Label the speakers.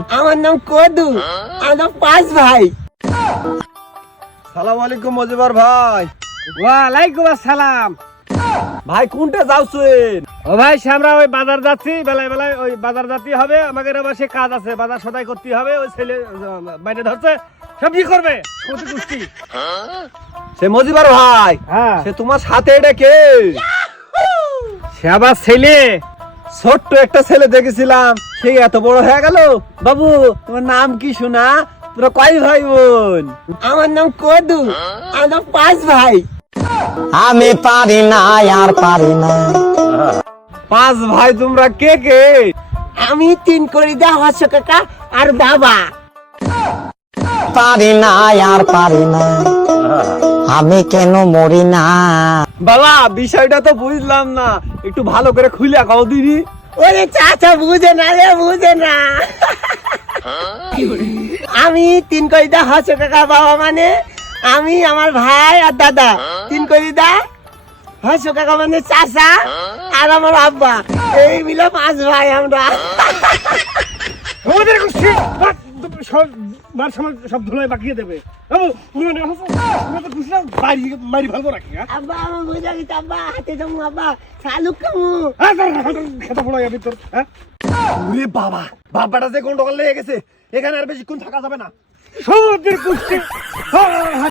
Speaker 1: আমার নাম কদু, আমরা 5 ভাই।
Speaker 2: সালাম আলাইকুম মজিবর ভাই।
Speaker 3: ওয়ালাইকুম আসসালাম।
Speaker 2: ভাই কোনটা যাচ্ছেন?
Speaker 3: ও ভাই আমরা ওই বাজার যাচ্ছি, বেলায় বেলায় ওই বাজার যাতে হবে, আমাদের আবার সে কাজ আছে, বাজার সদাই করতে হবে। ওই ছেলে বাইরে ধরছে, সবজি করবে কত কুষ্টি।
Speaker 2: সে মজিবর ভাই,
Speaker 3: হ্যাঁ
Speaker 2: সে তোমার সাথে এটা কে?
Speaker 3: সে আবার ছেলে।
Speaker 2: ছোট্ট একটা ছেলে দেখেছিলাম, সেই এত বড় হয়ে গেল। বাবু তোমার নাম কি শোনা? তোরা কয় ভাই বোন?
Speaker 1: আমার নাম কদু, আমরা 5 ভাই।
Speaker 4: আমি পারি না আর পারি না।
Speaker 2: 5 ভাই তোমরা কে কে?
Speaker 1: আমি 3 করিদা, হাসো কাকা আর বাবা।
Speaker 4: পারি না আর পারি না, আমি কেন মরি না।
Speaker 2: বাবা বিষয়টা তো বুঝলাম না, একটু ভালো করে খুলে কও দিদি।
Speaker 1: ওরে চাচা বুঝে না রে, বুঝে না। আমি 3 করিদা, হাসো কাকা বাবা, মানে আমি, আমার ভাই আর দাদা। 3 করিদা, হাসো কাকা মানে চাচা আর আমার আব্বা, এই মিলে 5 ভাই আমরা।
Speaker 3: আমাদের কুষ্টি সব মার সময় সব ধুলোয় বাকিয়ে দেবে। বাবু মারি ভালো রাখি।
Speaker 1: আব্বা আমার বুঝা গেছে, আব্বা হাতে যাবো, আব্বা শালুক কামু।
Speaker 3: খেতে পড়াই আমি তোর। হ্যাঁ
Speaker 2: ওরে বাবা, বাবাটা যে গন্ডগোল লেগে গেছে, এখানে আর বেশিক্ষণ থাকা যাবে না।
Speaker 3: সমুদ্রের কুষ্টি